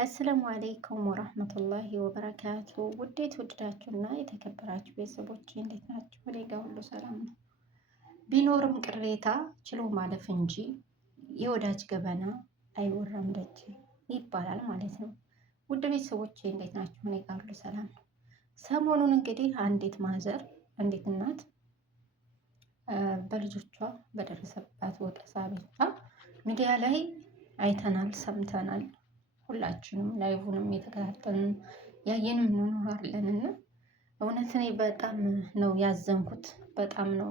አሰላሙ አለይኩም ወራህመቱላሂ ወበረካቱ። ውዴት ውድዳችሁና የተከበራችሁ ቤተሰቦች እንዴት ናችሁ? እኔ ጋር ሁሉ ሰላም ነው። ቢኖርም ቅሬታ ችሎ ማለፍ እንጂ የወዳጅ ገበና አይወራም ደጅ ይባላል ማለት ነው። ውድ ቤተሰቦች እንዴት ናችሁ? እኔ ጋር ሁሉ ሰላም ነው። ሰሞኑን እንግዲህ አንዲት ማዘር አንዲት እናት በልጆቿ በደረሰባት ወቀሳ ብቻ ሚዲያ ላይ አይተናል፣ ሰምተናል። ሁላችንም ላይቡንም የተከታተልን ያየንም እንኖራለን እና እውነት እኔ በጣም ነው ያዘንኩት። በጣም ነው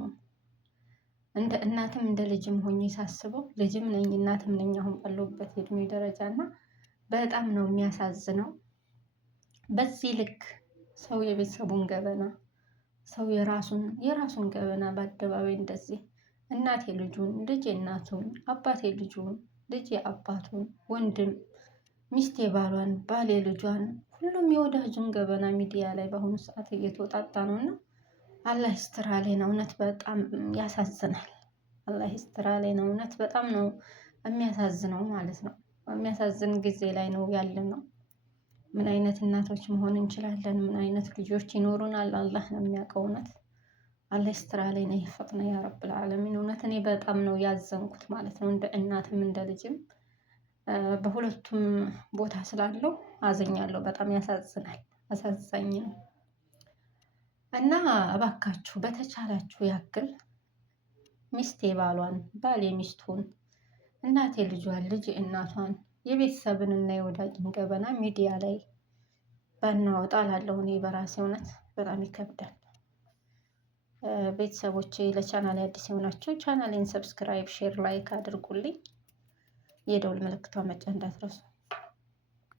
እንደ እናትም እንደ ልጅም ሆኜ ሳስበው ልጅም ነኝ እናትም ነኝ አሁን ባለሁበት የእድሜ ደረጃ እና በጣም ነው የሚያሳዝነው። በዚህ ልክ ሰው የቤተሰቡን ገበና ሰው የራሱን ገበና በአደባባይ እንደዚህ እናቴ ልጁን፣ ልጅ እናቱን፣ አባቴ ልጁን፣ ልጅ አባቱን፣ ወንድም ሚስቴ ባሏን፣ ባሌ ልጇን፣ ሁሉም የወዳጁን ገበና ሚዲያ ላይ በአሁኑ ሰዓት እየተወጣጣ ነው እና አላህ ይስጥራሌን። እውነት በጣም ያሳዝናል። አላህ ይስጥራሌን። እውነት በጣም ነው የሚያሳዝነው ማለት ነው። የሚያሳዝን ጊዜ ላይ ነው ያለን ነው። ምን አይነት እናቶች መሆን እንችላለን? ምን አይነት ልጆች ይኖሩናል? አላህ ነው የሚያውቀው። እውነት አላህ ይስጥራሌን ይፈጥነ ያ ረብል ዓለሚን። እውነት እኔ በጣም ነው ያዘንኩት ማለት ነው። እንደ እናትም እንደ ልጅም በሁለቱም ቦታ ስላለው አዘኛለሁ። በጣም ያሳዝናል፣ አሳዛኝ ነው እና እባካችሁ በተቻላችሁ ያክል ሚስቴ ባሏን፣ ባሌ ሚስቱን፣ እናቴ ልጇን፣ ልጅ እናቷን የቤተሰብን እና የወዳጅን ገበና ሚዲያ ላይ ባናወጣ እላለሁ እኔ በራሴ። እውነት በጣም ይከብዳል። ቤተሰቦቼ ለቻናሌ አዲስ የሆናችሁ ቻናሌን ሰብስክራይብ፣ ሼር፣ ላይክ አድርጉልኝ። የደውል ምልክቷን መጫን እንዳትረሱ።